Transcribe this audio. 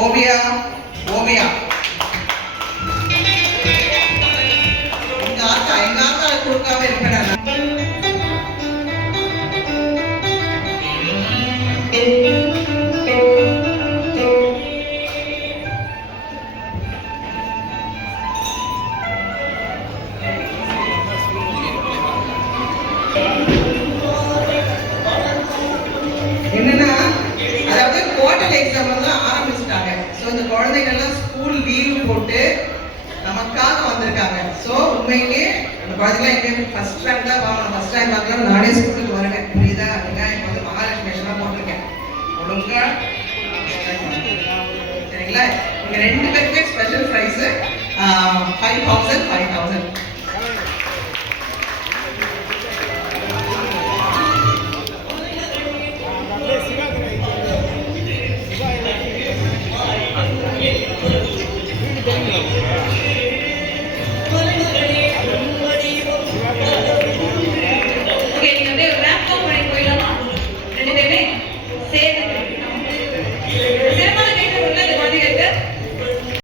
ஓவியா ஓவியா எங்க ஆத்தா கொடுக்காம இருப்பேன். என்னன்னா, அதாவது குவார்டர் எக்ஸாம் எல்லாம் ஆரம்பிச்சுட்டாங்க. ஸோ இந்த குழந்தைங்கள்லாம் ஸ்கூல் லீவு போட்டு நமக்காக வந்திருக்காங்க. ஸோ உண்மையிலேயே அந்த குழந்தைங்களாம் எங்கே ஃபர்ஸ்ட் ரேங்க் தான் வாங்கணும், ஃபர்ஸ்ட் ரேங்க் வாங்கலாம். நானே ஸ்கூலுக்கு வருவேன், புரியுதா? அப்படின்னா இப்போ வந்து மகாலட்சுமி எல்லாம் போட்டிருக்கேன் ஒழுங்கா. சரிங்களா? இங்கே 2 பேருக்குமே ஸ்பெஷல் ப்ரைஸு 5000 5000.